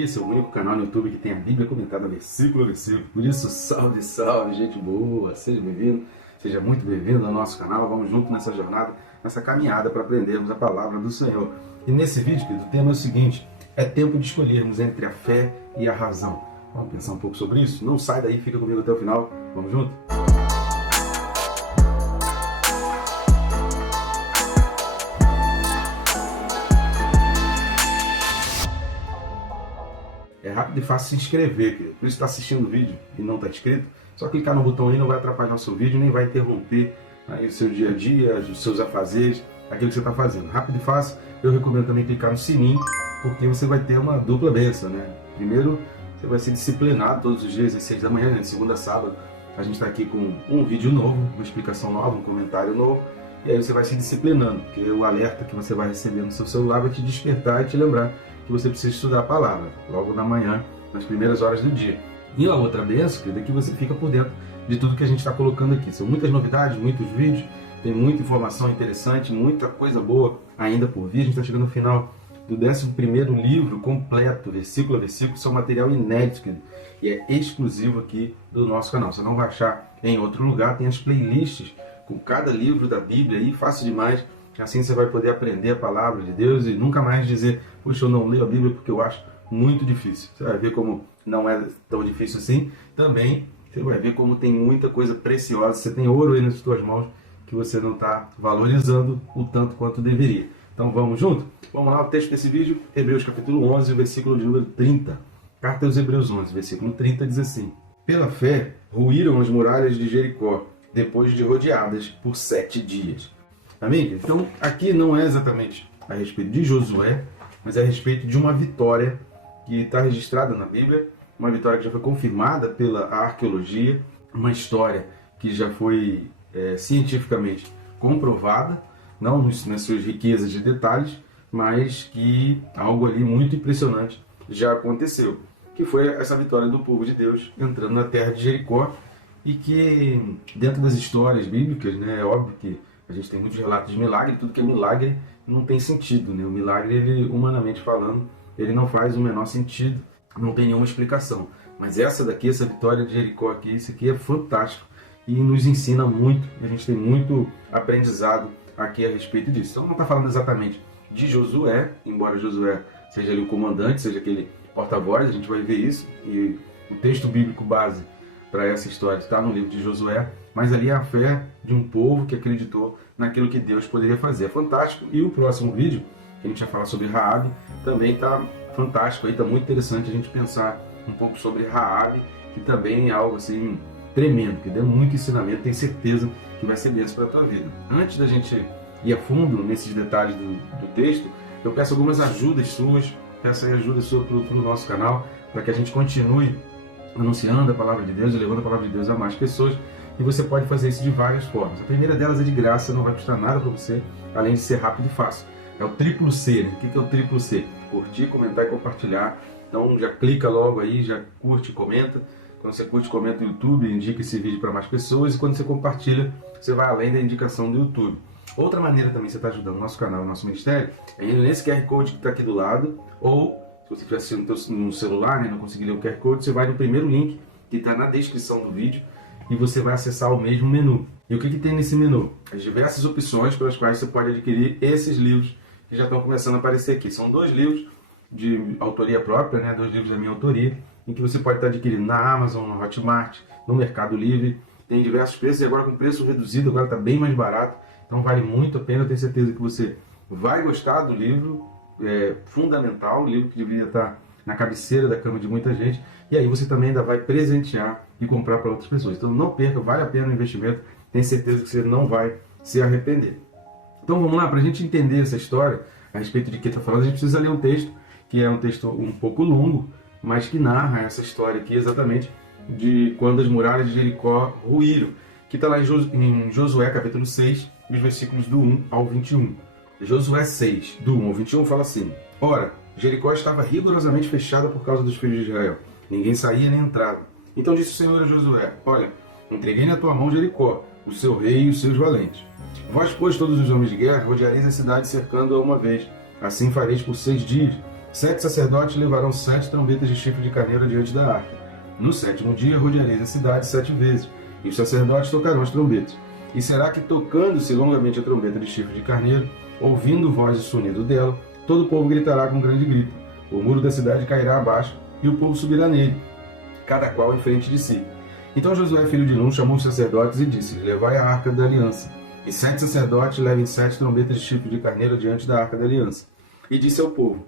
E esse é o único canal no YouTube que tem a Bíblia comentada versículo a versículo. Por isso, salve, salve, gente boa! Seja bem-vindo, seja muito bem-vindo ao nosso canal. Vamos junto nessa jornada, nessa caminhada para aprendermos a palavra do Senhor. E nesse vídeo, querido, o tema é o seguinte: é tempo de escolhermos entre a fé e a razão. Vamos pensar um pouco sobre isso? Não sai daí, fica comigo até o final. Vamos junto? É rápido e fácil se inscrever, querido. Por isso está assistindo o vídeo e não está inscrito, só clicar no botão aí, não vai atrapalhar o seu vídeo, nem vai interromper aí o seu dia a dia, os seus afazeres, aquilo que você está fazendo. Rápido e fácil. Eu recomendo também clicar no sininho, porque você vai ter uma dupla bênção, né? Primeiro, você vai ser disciplinado todos os dias às 6 da manhã, né? De segunda a sábado. A gente está aqui com um vídeo novo, uma explicação nova, um comentário novo. E aí você vai se disciplinando, porque o alerta que você vai receber no seu celular vai te despertar e te lembrar que você precisa estudar a palavra, logo na manhã, nas primeiras horas do dia. E a outra benção, querida, é que você fica por dentro de tudo que a gente está colocando aqui. São muitas novidades, muitos vídeos, tem muita informação interessante, muita coisa boa ainda por vir. A gente está chegando no final do 11º livro completo, versículo a versículo. Isso é um material inédito, querido, e é exclusivo aqui do nosso canal. Você não vai achar em outro lugar. Tem as playlists com cada livro da Bíblia aí, fácil demais. Assim você vai poder aprender a palavra de Deus e nunca mais dizer: puxa, eu não leio a Bíblia porque eu acho muito difícil. Você vai ver como não é tão difícil assim. Também você vai ver como tem muita coisa preciosa. Você tem ouro aí nas suas mãos que você não está valorizando o tanto quanto deveria. Então vamos junto? Vamos lá, o texto desse vídeo, Hebreus capítulo 11, versículo de número 30. Carta aos Hebreus 11, versículo 30 diz assim: pela fé ruíram as muralhas de Jericó, depois de rodeadas por 7 dias. Amém? Então, aqui não é exatamente a respeito de Josué, mas é a respeito de uma vitória que está registrada na Bíblia, uma vitória que já foi confirmada pela arqueologia, uma história que já foi cientificamente comprovada, não nas suas riquezas de detalhes, mas que algo ali muito impressionante já aconteceu, que foi essa vitória do povo de Deus entrando na terra de Jericó, e que dentro das histórias bíblicas, né, é óbvio que a gente tem muitos relatos de milagre. Tudo que é milagre não tem sentido, né? O milagre, ele, humanamente falando, ele não faz o menor sentido, não tem nenhuma explicação. Mas essa daqui, essa vitória de Jericó aqui, isso aqui é fantástico e nos ensina muito. A gente tem muito aprendizado aqui a respeito disso. Então não está falando exatamente de Josué, embora Josué seja ali o comandante, seja aquele porta-voz, a gente vai ver isso. E o texto bíblico base para essa história está no livro de Josué, mas ali é a fé de um povo que acreditou naquilo que Deus poderia fazer. É fantástico. E o próximo vídeo, que a gente vai falar sobre Raabe, também está fantástico. Aí está muito interessante a gente pensar um pouco sobre Raabe, que também é algo assim tremendo, que deu muito ensinamento. Tenho certeza que vai ser bênção para a tua vida. Antes da gente ir a fundo nesses detalhes do texto, eu peço algumas ajudas suas, peço aí ajuda sua para o nosso canal, para que a gente continue anunciando a palavra de Deus e levando a palavra de Deus a mais pessoas. E você pode fazer isso de várias formas. A primeira delas é de graça, não vai custar nada para você, além de ser rápido e fácil. É o triplo C, né? O que é o triplo C? Curtir, comentar e compartilhar. Então já clica logo aí, já curte e comenta. Quando você curte e comenta no YouTube, indica esse vídeo para mais pessoas. E quando você compartilha, você vai além da indicação do YouTube. Outra maneira também que você está ajudando o nosso canal, o nosso ministério, é indo nesse QR Code que está aqui do lado. Ou, se você estiver assistindo no celular, né, não conseguir ler o QR Code, você vai no primeiro link que está na descrição do vídeo e você vai acessar o mesmo menu. E o que tem nesse menu? As diversas opções pelas quais você pode adquirir esses livros que já estão começando a aparecer aqui. São 2 livros de autoria própria, né? 2 livros da minha autoria, em que você pode estar adquirindo na Amazon, no Hotmart, no Mercado Livre. Tem diversos preços e agora com preço reduzido, agora está bem mais barato. Então vale muito a pena, eu tenho certeza que você vai gostar do livro. É fundamental, o livro que deveria estar na cabeceira da cama de muita gente. E aí você também ainda vai presentear e comprar para outras pessoas. Então não perca, vale a pena o investimento. Tenho certeza que você não vai se arrepender. Então vamos lá, para a gente entender essa história, a respeito de que está falando, a gente precisa ler um texto, que é um texto um pouco longo, mas que narra essa história aqui exatamente de quando as muralhas de Jericó ruíram, que está lá em Josué capítulo 6, os versículos do 1 ao 21. Josué 6, do 1 ao 21, fala assim: ora, Jericó estava rigorosamente fechada por causa dos filhos de Israel. Ninguém saía nem entrava. Então disse o Senhor a Josué: olha, entreguei na tua mão Jericó, o seu rei e os seus valentes. Vós, pois, todos os homens de guerra, rodeareis a cidade cercando-a uma vez. Assim fareis por 6 dias. 7 sacerdotes levarão 7 trombetas de chifre de carneiro diante da arca. No 7º dia rodeareis a cidade 7 vezes, e os sacerdotes tocarão as trombetas. E será que, tocando-se longamente a trombeta de chifre de carneiro, ouvindo voz e sonido dela, todo o povo gritará com grande grito. O muro da cidade cairá abaixo, e o povo subirá nele, cada qual em frente de si. Então Josué, filho de Nun, chamou os sacerdotes e disse-lhes: levai a arca da aliança. E 7 sacerdotes levem 7 trombetas de chifre de carneiro diante da arca da aliança. E disse ao povo: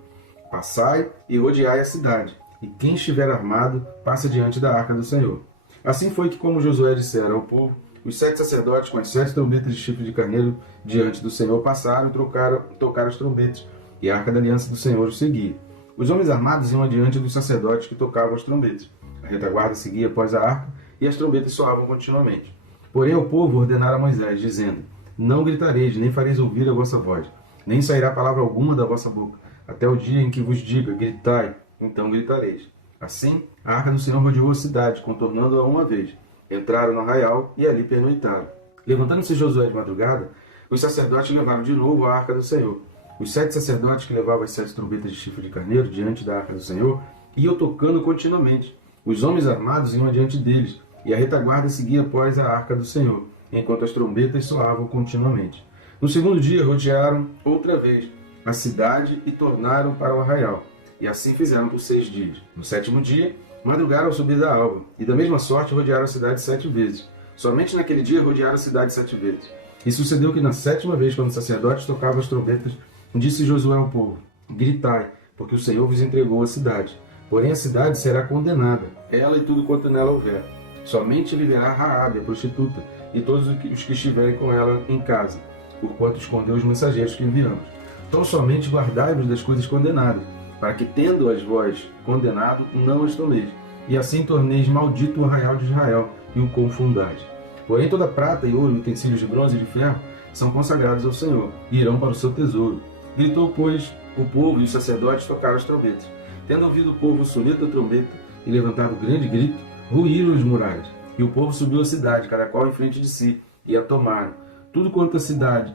passai e rodeai a cidade, e quem estiver armado, passa diante da arca do Senhor. Assim foi que, como Josué dissera ao povo, os 7 sacerdotes com as 7 trombetas de chifre de carneiro diante do Senhor passaram e tocaram as trombetas, e a arca da aliança do Senhor os seguia. Os homens armados iam adiante dos sacerdotes que tocavam as trombetas. A retaguarda seguia após a arca, e as trombetas soavam continuamente. Porém o povo ordenara a Moisés, dizendo: não gritareis, nem fareis ouvir a vossa voz, nem sairá palavra alguma da vossa boca, até o dia em que vos diga: gritai, então gritareis. Assim, a arca do Senhor rodeou a cidade, contornando-a uma vez. Entraram no arraial e ali pernoitaram. Levantando-se Josué de madrugada, os sacerdotes levaram de novo a arca do Senhor. Os 7 sacerdotes que levavam as 7 trombetas de chifre de carneiro diante da arca do Senhor iam tocando continuamente. Os homens armados iam adiante deles, e a retaguarda seguia após a arca do Senhor, enquanto as trombetas soavam continuamente. No 2º dia rodearam outra vez a cidade e tornaram para o arraial. E assim fizeram por 6 dias. No 7º dia, madrugaram ao subir da alva, e da mesma sorte rodearam a cidade 7 vezes. Somente naquele dia rodearam a cidade 7 vezes. E sucedeu que na 7ª vez, quando os sacerdotes tocavam as trombetas, disse Josué ao povo: gritai, porque o Senhor vos entregou a cidade. Porém a cidade será condenada, ela e tudo quanto nela houver. Somente viverá Raabe, a prostituta, e todos os que estiverem com ela em casa, porquanto escondeu os mensageiros que enviamos. Então somente guardai-vos das coisas condenadas, para que, tendo-as vós condenado, não as tomeis, e assim torneis maldito o arraial de Israel, e o confundais. Porém toda prata e ouro, utensílios de bronze e de ferro, são consagrados ao Senhor, e irão para o seu tesouro. Gritou, pois, o povo, e os sacerdotes tocaram as trombetas. Tendo ouvido o povo o sonido da trombeta, e levantado grande grito, ruíram as muralhas, e o povo subiu à cidade, cada qual em frente de si, e a tomaram. Tudo quanto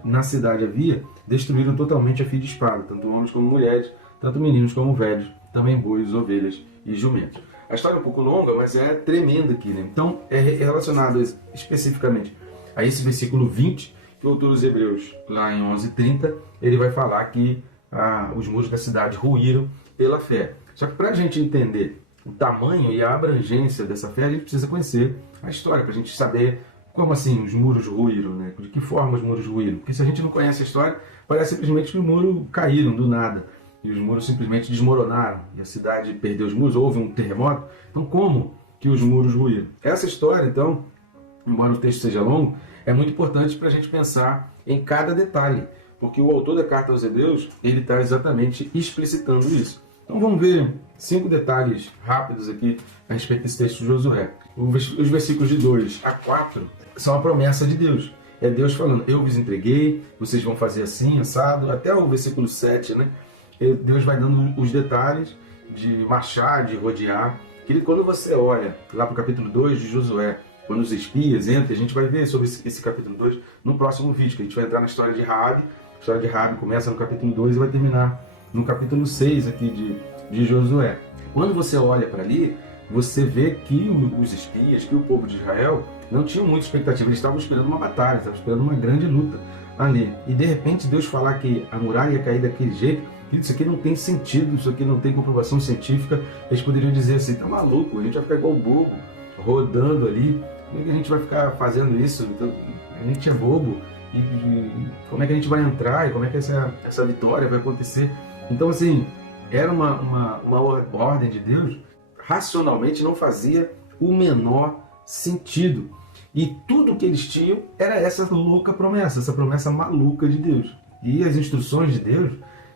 na cidade havia, destruíram totalmente a fio de espada, tanto homens como mulheres, tanto meninos como velhos, também bois, ovelhas e jumentos. A história é um pouco longa, mas é tremenda aqui, né? Então, é relacionado especificamente a esse versículo 20, que o autor dos Hebreus, lá em 11:30, ele vai falar que os muros da cidade ruíram pela fé. Só que para a gente entender o tamanho e a abrangência dessa fé, a gente precisa conhecer a história, para a gente saber como assim os muros ruíram, né? De que forma os muros ruíram. Porque se a gente não conhece a história, parece simplesmente que os muros caíram do nada. E os muros simplesmente desmoronaram. E a cidade perdeu os muros, houve um terremoto. Então como que os muros ruíram? Essa história, então, embora o texto seja longo, é muito importante para a gente pensar em cada detalhe. Porque o autor da carta aos Hebreus, ele está exatamente explicitando isso. Então vamos ver 5 detalhes rápidos aqui a respeito desse texto de Josué. Os versículos de 2 a 4 são a promessa de Deus. É Deus falando: eu vos entreguei, vocês vão fazer assim, assado. Até o versículo 7, né? Deus vai dando os detalhes de marchar, de rodear. Quando você olha lá para o capítulo 2 de Josué, quando os espias entram, a gente vai ver sobre esse capítulo 2 no próximo vídeo, que a gente vai entrar na história de Raabe. A história de Raabe começa no capítulo 2 e vai terminar no capítulo 6 aqui de Josué. Quando você olha para ali, você vê que os espias, que o povo de Israel não tinham muita expectativa. Eles estavam esperando uma batalha, estavam esperando uma grande luta ali. E de repente Deus falar que a muralha ia cair daquele jeito, isso aqui não tem sentido, isso aqui não tem comprovação científica. Eles poderiam dizer assim: tá maluco, a gente vai ficar igual bobo, rodando ali. Como é que a gente vai ficar fazendo isso? Então, a gente é bobo. E como é que a gente vai entrar? E como é que essa vitória vai acontecer? Então, assim, era uma ordem de Deus, racionalmente não fazia o menor sentido. E tudo que eles tinham era essa louca promessa, essa promessa maluca de Deus. E as instruções de Deus,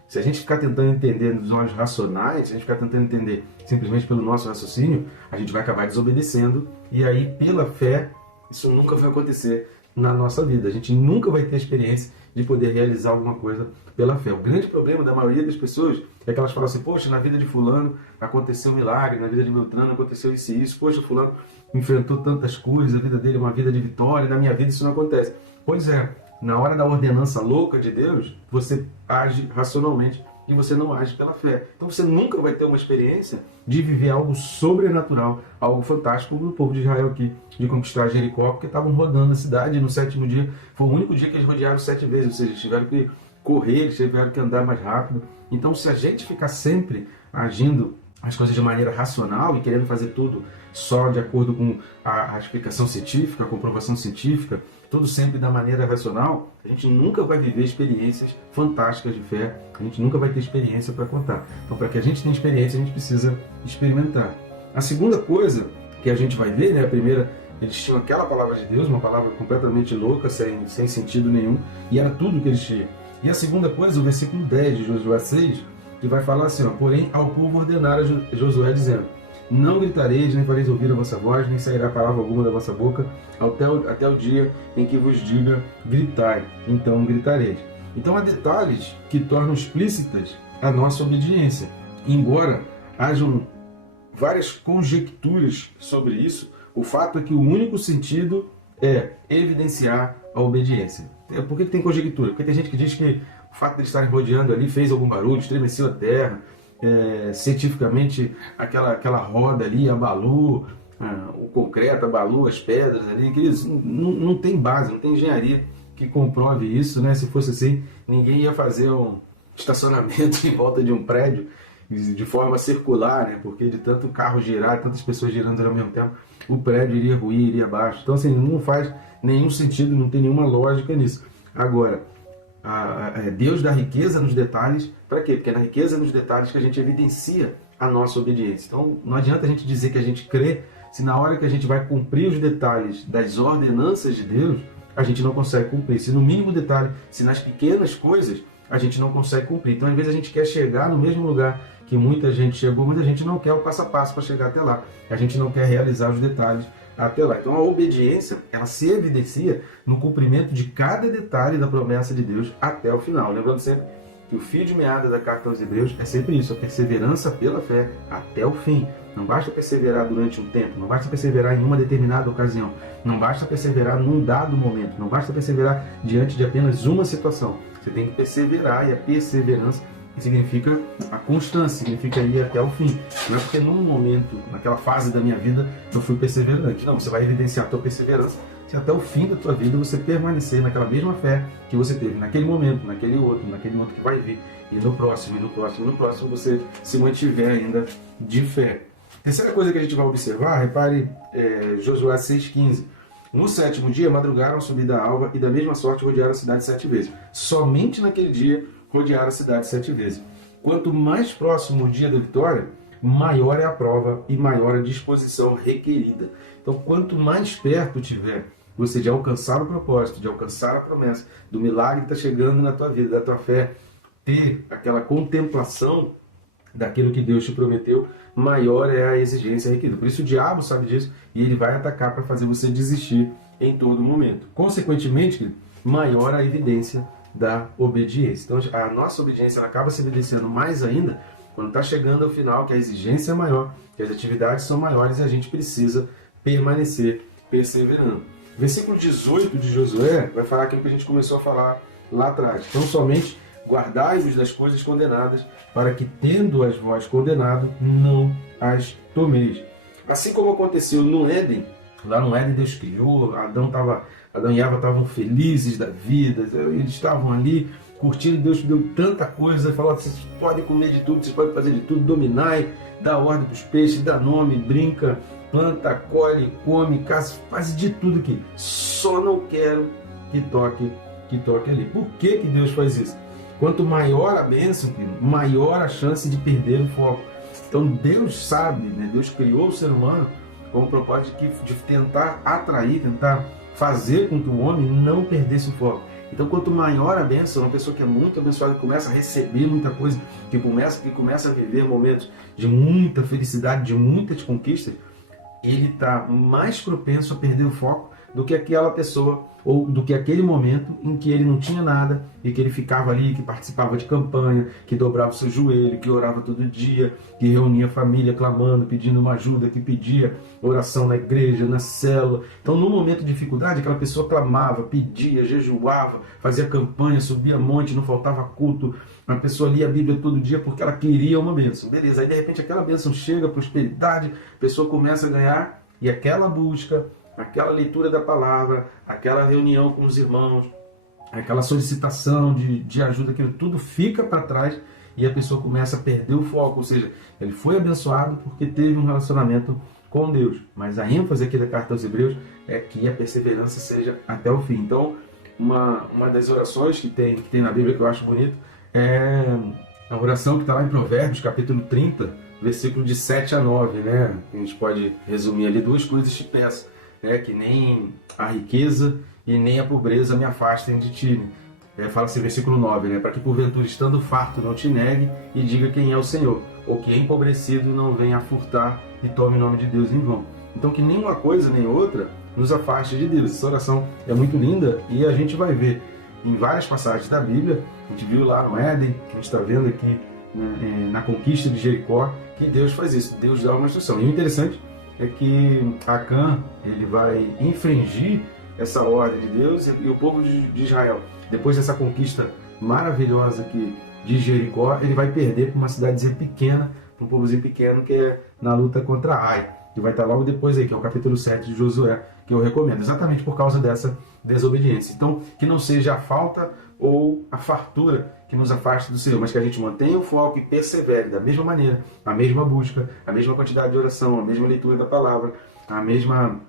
se a gente ficar tentando entender nos olhos racionais, se a gente ficar tentando entender simplesmente pelo nosso raciocínio, a gente vai acabar desobedecendo. E aí, pela fé, isso nunca vai acontecer na nossa vida. A gente nunca vai ter a experiência de poder realizar alguma coisa pela fé. O grande problema da maioria das pessoas é que elas falam assim: poxa, na vida de fulano aconteceu um milagre, na vida de Beltrano aconteceu isso e isso, poxa, fulano enfrentou tantas coisas, a vida dele é uma vida de vitória, na minha vida isso não acontece. Pois é, na hora da ordenança louca de Deus, você age racionalmente e você não age pela fé. Então você nunca vai ter uma experiência de viver algo sobrenatural, algo fantástico, como o povo de Israel aqui, de conquistar Jericó, porque estavam rodando a cidade, e no 7º dia foi o único dia que eles rodearam 7 vezes, ou seja, eles tiveram que correr, eles tiveram que andar mais rápido. Então, se a gente ficar sempre agindo as coisas de maneira racional e querendo fazer tudo só de acordo com a explicação científica, a comprovação científica, tudo sempre da maneira racional, a gente nunca vai viver experiências fantásticas de fé, a gente nunca vai ter experiência para contar. Então, para que a gente tenha experiência, a gente precisa experimentar. A segunda coisa que a gente vai ver, né, a primeira, eles tinham aquela palavra de Deus, uma palavra completamente louca, sem sentido nenhum, e era tudo que eles tinham. E a segunda coisa, o versículo 10 de Josué 6, que vai falar assim, ó, porém ao povo ordenara Josué dizendo, não gritareis, nem fareis ouvir a vossa voz, nem sairá palavra alguma da vossa boca, até o dia em que vos diga, gritai, então gritareis. Então há detalhes que tornam explícitas a nossa obediência. Embora hajam várias conjecturas sobre isso, o fato é que o único sentido é evidenciar a obediência. Por que tem conjectura? Porque tem gente que diz que o fato de eles estarem rodeando ali fez algum barulho, estremeceu a terra, cientificamente aquela roda ali abalou o concreto, abalou as pedras ali, que eles, não tem base, não tem engenharia que comprove isso, né? Se fosse assim, ninguém ia fazer um estacionamento em volta de um prédio de forma circular, né? Porque de tanto carro girar, tantas pessoas girando ao mesmo tempo, o prédio iria ruir, iria abaixo. Então, assim, não faz nenhum sentido, não tem nenhuma lógica nisso. Agora, Deus dá riqueza nos detalhes, para quê? Porque é na riqueza nos detalhes que a gente evidencia a nossa obediência. Então, não adianta a gente dizer que a gente crê, se na hora que a gente vai cumprir os detalhes das ordenanças de Deus, a gente não consegue cumprir. Se no mínimo detalhe, se nas pequenas coisas, a gente não consegue cumprir. Então, às vezes, a gente quer chegar no mesmo lugar que muita gente chegou, muita gente não quer o passo a passo para chegar até lá. A gente não quer realizar os detalhes até lá. Então, a obediência, ela se evidencia no cumprimento de cada detalhe da promessa de Deus até o final. Lembrando sempre que o fio de meada da carta aos Hebreus é sempre isso, a perseverança pela fé até o fim. Não basta perseverar durante um tempo, não basta perseverar em uma determinada ocasião, não basta perseverar num dado momento, não basta perseverar diante de apenas uma situação. Você tem que perseverar, e a perseverança significa a constância, significa ir até o fim. Não é porque num momento, naquela fase da minha vida, eu fui perseverante. Não, você vai evidenciar a tua perseverança se até o fim da tua vida você permanecer naquela mesma fé que você teve naquele momento, naquele outro que vai vir, e no próximo, e no próximo, e no próximo, você se mantiver ainda de fé. Terceira coisa que a gente vai observar, repare Josué 6,15. No 7º dia, madrugaram a subir da alva e da mesma sorte rodearam a cidade 7 vezes. Somente naquele dia rodearam a cidade 7 vezes. Quanto mais próximo o dia da vitória, maior é a prova e maior a disposição requerida. Então, quanto mais perto tiver você de alcançar o propósito, de alcançar a promessa, do milagre que está chegando na tua vida, da tua fé, ter aquela contemplação daquilo que Deus te prometeu, maior é a exigência requerida. Por isso o diabo sabe disso e ele vai atacar para fazer você desistir em todo momento. Consequentemente, maior a evidência da obediência. Então a nossa obediência ela acaba se evidenciando mais ainda quando está chegando ao final, que a exigência é maior, que as atividades são maiores e a gente precisa permanecer perseverando. Versículo 18 de Josué vai falar aquilo que a gente começou a falar lá atrás. Então somente guardai-vos das coisas condenadas, para que, tendo-as vós condenado, não as tomeis. Assim como aconteceu no Éden, lá no Éden Deus criou, Adão e Eva estavam felizes da vida, eles estavam ali curtindo, Deus deu tanta coisa, falou, vocês podem comer de tudo, vocês podem fazer de tudo, dominai, dá ordem para os peixes, dá nome, brinca, planta, colhe, come, caça, faz de tudo aqui. Só não quero que toque ali. Por que Deus faz isso? Quanto maior a bênção, maior a chance de perder o foco. Então Deus sabe, né? Deus criou o ser humano com o propósito de tentar atrair, tentar fazer com que o homem não perdesse o foco. Então quanto maior a bênção, uma pessoa que é muito abençoada, que começa a receber muita coisa, que começa a viver momentos de muita felicidade, de muitas conquistas, ele está mais propenso a perder o foco do que aquela pessoa, ou do que aquele momento em que ele não tinha nada e que ele ficava ali, que participava de campanha, que dobrava o seu joelho, que orava todo dia, que reunia a família clamando, pedindo uma ajuda, que pedia oração na igreja, na célula. Então, no momento de dificuldade, aquela pessoa clamava, pedia, jejuava, fazia campanha, subia monte, não faltava culto. A pessoa lia a Bíblia todo dia porque ela queria uma bênção. Beleza, aí de repente aquela bênção chega, prosperidade, a pessoa começa a ganhar, e aquela busca, aquela leitura da palavra, aquela reunião com os irmãos, aquela solicitação de ajuda, aquilo tudo fica para trás e a pessoa começa a perder o foco. Ou seja, ele foi abençoado porque teve um relacionamento com Deus. Mas a ênfase aqui da carta aos Hebreus é que a perseverança seja até o fim. Então, uma das orações que tem na Bíblia que eu acho bonito é a oração que está lá em Provérbios, capítulo 30, versículo de 7 a 9, né? A gente pode resumir ali: duas coisas te peço, né? Que nem a riqueza e nem a pobreza me afastem de ti. Fala assim, versículo 9, né? Para que porventura, estando farto, não te negue e diga quem é o Senhor, ou que empobrecido não venha a furtar e tome o nome de Deus em vão. Então, que nenhuma coisa nem outra nos afaste de Deus. Essa oração é muito linda e a gente vai ver em várias passagens da Bíblia. A gente viu lá no Éden, que a gente está vendo aqui na conquista de Jericó, que Deus faz isso, Deus dá uma instrução. E o interessante é que Acã, ele vai infringir essa ordem de Deus, e o povo de Israel, depois dessa conquista maravilhosa aqui de Jericó, ele vai perder para uma cidadezinha pequena, para um povozinho pequeno, que é na luta contra Ai, que vai estar logo depois aí, que é o capítulo 7 de Josué, que eu recomendo, exatamente por causa dessa desobediência. Então, que não seja a falta ou a fartura que nos afaste do Senhor, mas que a gente mantenha o foco e persevere da mesma maneira, a mesma busca, a mesma quantidade de oração, a mesma leitura da palavra, a mesma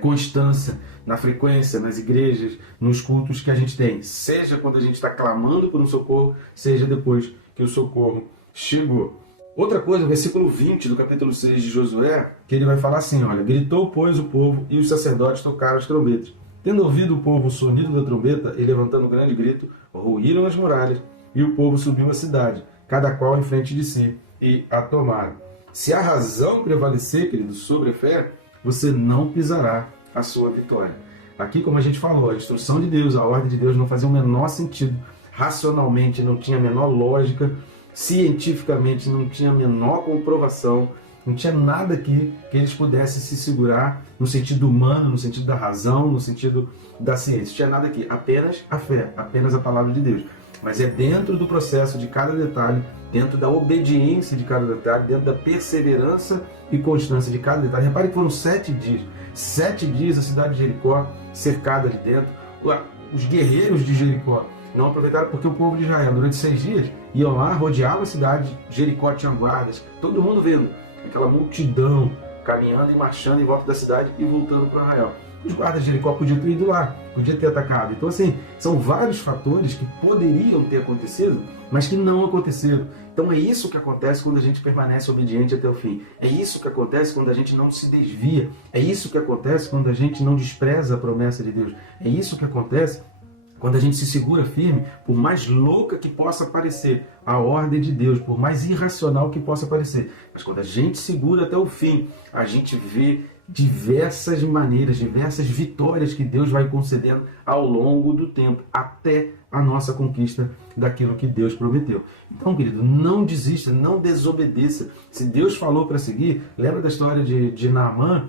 constância na frequência, nas igrejas, nos cultos que a gente tem, seja quando a gente está clamando por um socorro, seja depois que o socorro chegou. Outra coisa, o versículo 20 do capítulo 6 de Josué, que ele vai falar assim, olha: gritou, pois, o povo, e os sacerdotes tocaram as trombetas. Tendo ouvido o povo o sonido da trombeta, e levantando um grande grito, ruíram as muralhas, e o povo subiu à cidade, cada qual em frente de si, e a tomaram. Se a razão prevalecer, querido, sobre a fé, você não pisará a sua vitória. Aqui, como a gente falou, a instrução de Deus, a ordem de Deus não fazia o menor sentido, racionalmente não tinha a menor lógica, cientificamente não tinha a menor comprovação, não tinha nada aqui que eles pudessem se segurar no sentido humano, no sentido da razão, no sentido da ciência. Não tinha nada aqui, apenas a fé, apenas a palavra de Deus. Mas é dentro do processo de cada detalhe, dentro da obediência de cada detalhe, dentro da perseverança e constância de cada detalhe. Repare que foram 7 dias. 7 dias a cidade de Jericó cercada ali dentro. Os guerreiros de Jericó não aproveitaram, porque o povo de Israel, durante 6 dias, iam lá, rodeavam a cidade. Jericó tinha guardas, todo mundo vendo aquela multidão caminhando e marchando em volta da cidade e voltando para Israel. Os guardas de Jericó podiam ter ido lá, podiam ter atacado. Então, assim, são vários fatores que poderiam ter acontecido, mas que não aconteceram. Então, é isso que acontece quando a gente permanece obediente até o fim. É isso que acontece quando a gente não se desvia. É isso que acontece quando a gente não despreza a promessa de Deus. É isso que acontece quando a gente se segura firme, por mais louca que possa parecer a ordem de Deus, por mais irracional que possa parecer. Mas quando a gente segura até o fim, a gente vê diversas maneiras, diversas vitórias que Deus vai concedendo ao longo do tempo, até a nossa conquista daquilo que Deus prometeu. Então, querido, não desista, não desobedeça. Se Deus falou para seguir, lembra da história de Naamã?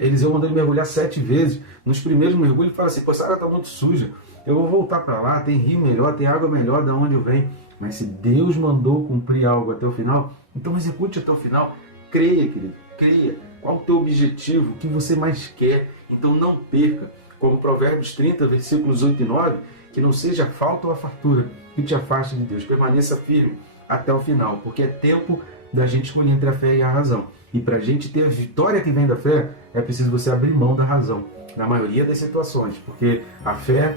Eliseu mandou ele mergulhar 7 vezes. Nos primeiros mergulhos ele fala assim: pô, essa água está muito suja, eu vou voltar para lá, tem rio melhor, tem água melhor da onde eu venho. Mas se Deus mandou cumprir algo até o final, então execute até o final. Creia, querido, creia. Qual o teu objetivo? O que você mais quer? Então não perca. Como Provérbios 30, versículos 8 e 9, que não seja a falta ou a fartura que te afaste de Deus. Permaneça firme até o final, porque é tempo da gente escolher entre a fé e a razão. E para a gente ter a vitória que vem da fé, é preciso você abrir mão da razão, na maioria das situações, porque a fé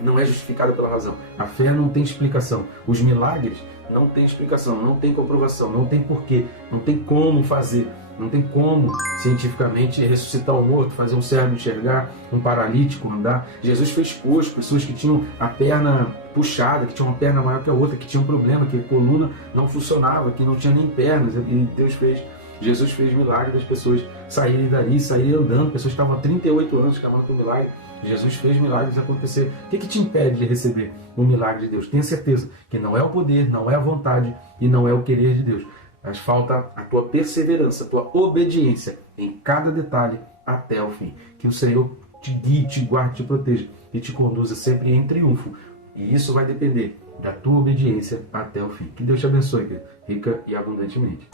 não é justificada pela razão. A fé não tem explicação. Os milagres não têm explicação, não tem comprovação, não tem porquê, não tem como fazer, não tem como cientificamente ressuscitar o morto, fazer um cego enxergar, um paralítico andar. Jesus fez coxo, pessoas que tinham a perna puxada, que tinham uma perna maior que a outra, que tinham um problema, que a coluna não funcionava, que não tinha nem pernas, e Deus fez Jesus fez milagre das pessoas saírem dali, saírem andando. Pessoas estavam há 38 anos clamando por milagre. Jesus fez milagres acontecer. O que te impede de receber o milagre de Deus? Tenha certeza que não é o poder, não é a vontade e não é o querer de Deus. Mas falta a tua perseverança, a tua obediência em cada detalhe até o fim. Que o Senhor te guie, te guarde, te proteja e te conduza sempre em triunfo. E isso vai depender da tua obediência até o fim. Que Deus te abençoe, rica e abundantemente.